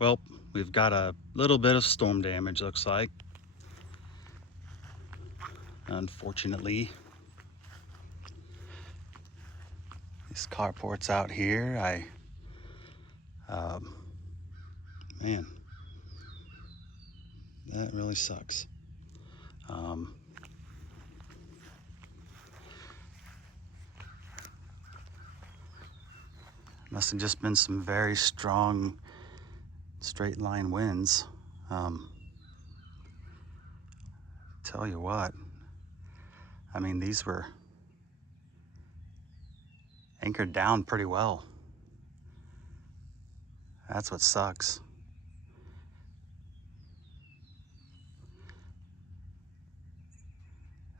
Well, we've got a little bit of storm damage, looks like. Unfortunately, these carports out here, man, that really sucks. Must have just been some very strong straight line winds. Tell you what, I mean, these were anchored down pretty well. That's what sucks.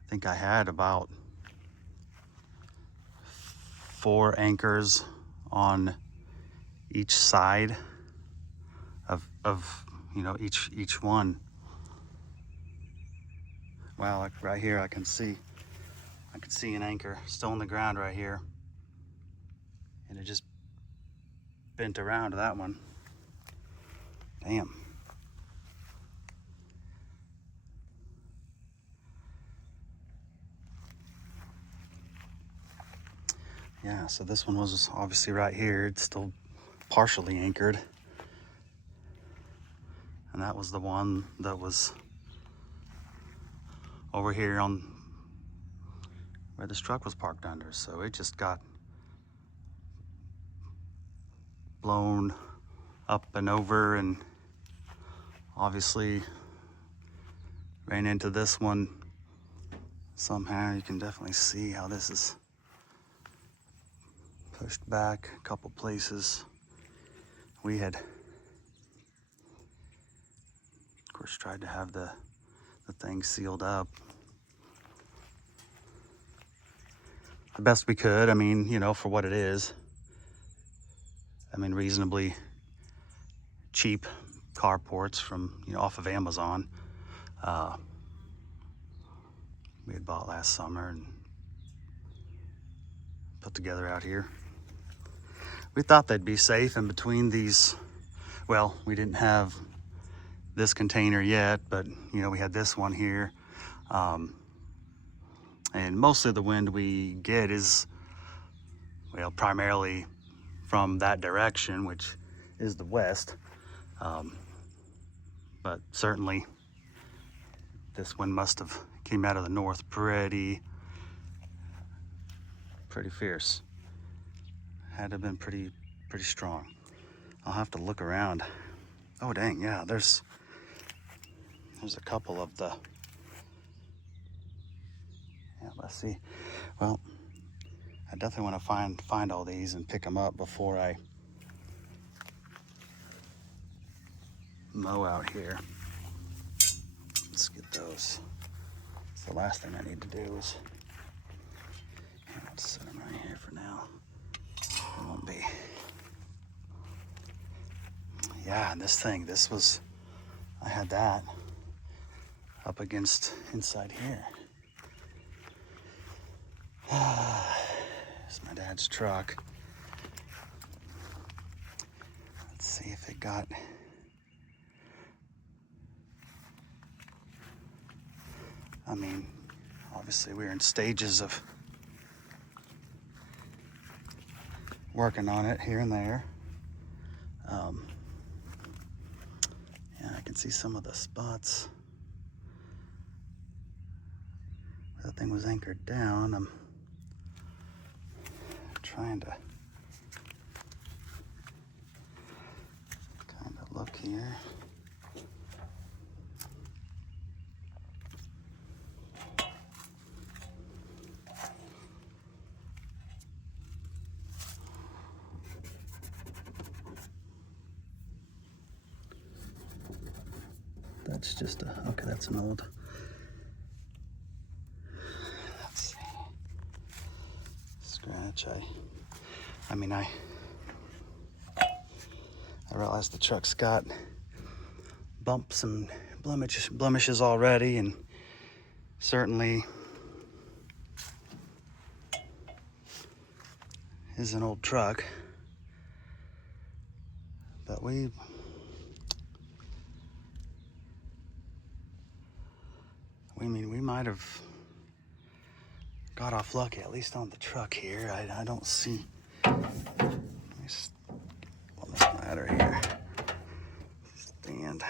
I think I had about 4 anchors on each side of each one. Wow, like right here I can see an anchor still in the ground right here, and it just bent around to that one. Damn. Yeah, so this one was obviously right here. It's still partially anchored. And that was the one that was over here on where this truck was parked under. So it just got blown up and over, and obviously ran into this one somehow. You can definitely see how this is pushed back a couple places. We had, of course, tried to have the thing sealed up the best we could. I mean, for what it is. I mean, reasonably cheap carports from, off of Amazon. We had bought last summer and put together out here. We thought they'd be safe in between these. Well, we didn't have this container yet, but we had this one here. And mostly the wind we get is, well, primarily from that direction, which is the west. But certainly this wind must have came out of the north pretty fierce. Had to have been pretty strong. I'll have to look around. Oh dang, yeah, there's a couple of the, yeah, let's see. Well, I definitely want to find all these and pick them up before I mow out here. Let's get those. It's the last thing I need to do is, let's set them right here for now. It won't be. Yeah, and this was, I had that up against inside here. It's my dad's truck. Let's see if it got, I mean, obviously we're in stages of working on it here and there. Yeah, I can see some of the spots. That thing was anchored down. I'm trying to kind of look here. That's just okay, that's an old, let's see, scratch. I mean, I realized the truck's got bumps and blemishes already, and certainly is an old truck, but we I mean, we might have got off lucky, at least on the truck here. I don't see. Let me just pull this ladder here. Stand.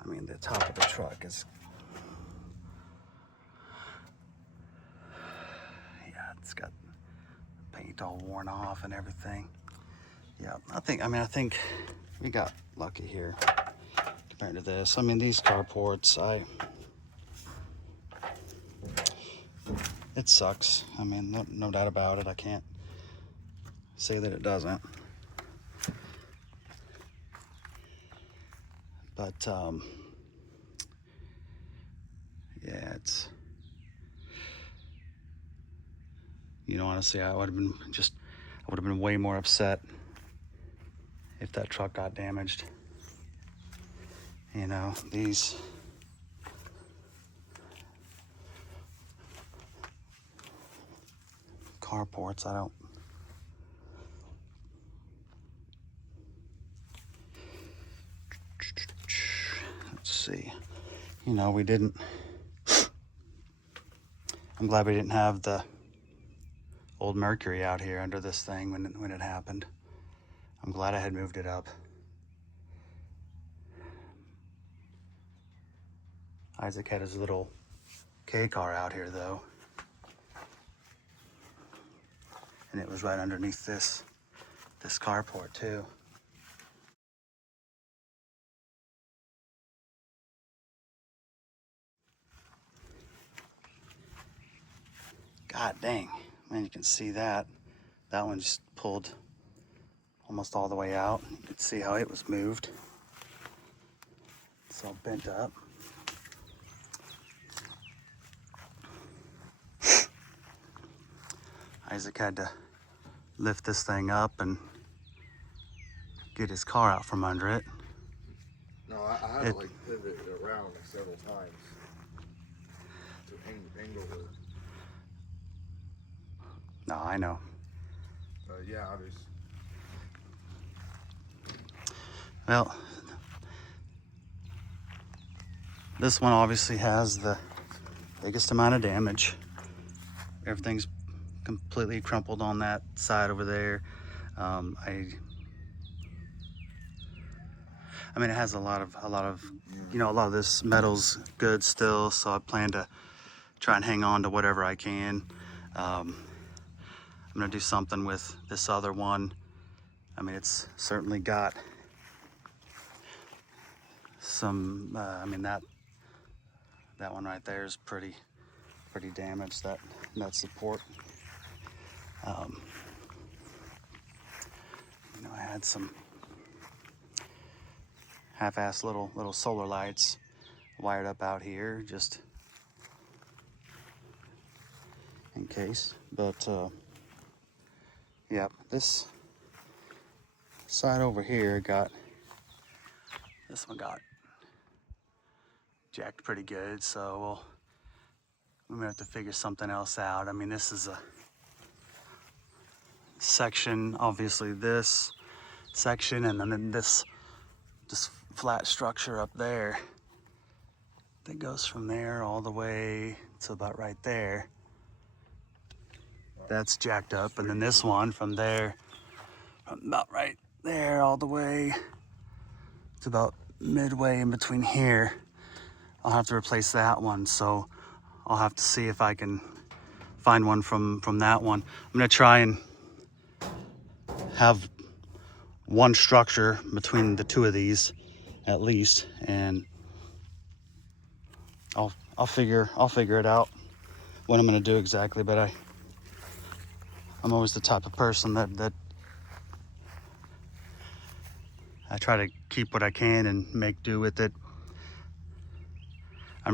I mean, the top of the truck is. Yeah, it's got paint all worn off and everything. Yeah, I think we got lucky here compared to this. I mean, these carports, it sucks. I mean, no doubt about it. I can't say that it doesn't. But yeah, it's, you know, honestly, I would have been way more upset if that truck got damaged. You know, these carports, let's see. You know, I'm glad we didn't have the old Mercury out here under this thing when it happened. I'm glad I had moved it up. Isaac had his little K car out here though. And it was right underneath this carport too. God dang, man, you can see that. That one just pulled almost all the way out. You can see how it was moved. It's all bent up. Isaac had to lift this thing up and get his car out from under it. No, I had to like pivot it around like several times to angle it. No, I know. Yeah, I just. Well, this one obviously has the biggest amount of damage. Everything's completely crumpled on that side over there. I mean, it has a lot of, you know, a lot of this metal's good still, so I plan to try and hang on to whatever I can. I'm gonna do something with this other one. I mean, it's certainly got some, I mean, that one right there is pretty damaged, that support. You know, I had some half-assed little solar lights wired up out here just in case. But yeah, this side over here this one got jacked pretty good, so we're gonna have to figure something else out. I mean, this is a section, obviously this section, and then this flat structure up there that goes from there all the way to about right there. That's jacked up, and then this one from there, from about right there all the way to about midway in between here. I'll have to replace that one, so I'll have to see if I can find one from that one. I'm gonna try and have one structure between the two of these at least, and I'll figure it out what I'm gonna do exactly. But I'm always the type of person that I try to keep what I can and make do with it. I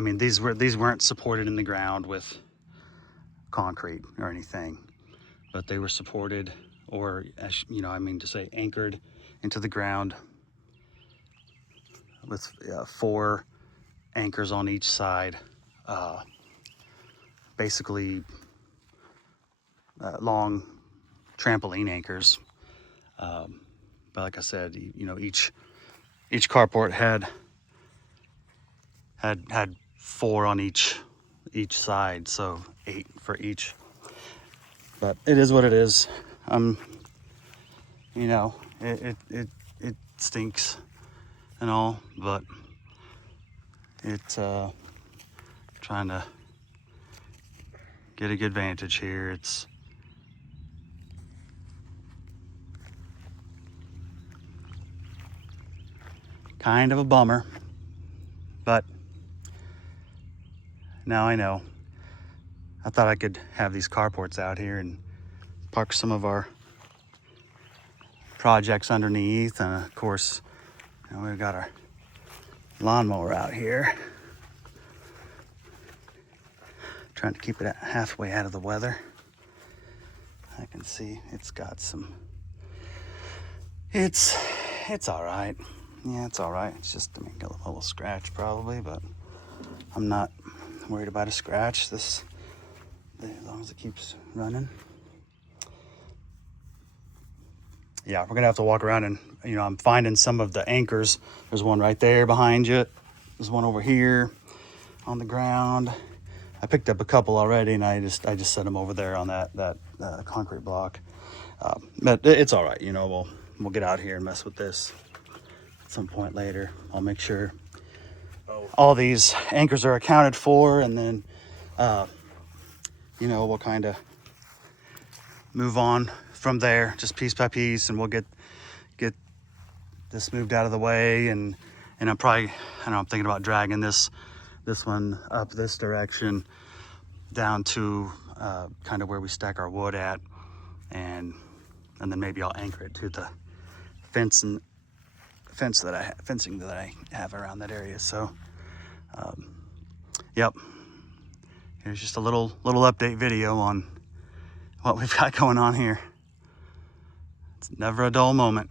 mean, these weren't supported in the ground with concrete or anything, but they were supported, or, you know, I mean to say, anchored into the ground with 4 anchors on each side, basically long trampoline anchors. But like I said, you know, each each carport had 4 on each side, so 8 for each. But it is what it is. You know, it stinks and all, but it's trying to get a good vantage here. It's kind of a bummer, but now I know. I thought I could have these carports out here and park some of our projects underneath, and of course, you know, we've got our lawnmower out here. Trying to keep it halfway out of the weather. I can see it's got some. It's all right. Yeah, it's all right. It's just to make a little scratch probably, but I'm not worried about a scratch. As long as it keeps running. Yeah, we're gonna have to walk around and, you know, I'm finding some of the anchors. There's one right there behind you. There's one over here on the ground. I picked up a couple already, and I just set them over there on that concrete block. But it's all right, you know. We'll get out here and mess with this at some point later. I'll make sure all these anchors are accounted for, and then you know, we'll kind of move on from there, just piece by piece, and we'll get this moved out of the way. And I'm probably, I don't know, I'm thinking about dragging this one up this direction down to kind of where we stack our wood at, and then maybe I'll anchor it to the fencing that I have around that area. So yep, here's just a little update video on what we've got going on here. It's never a dull moment.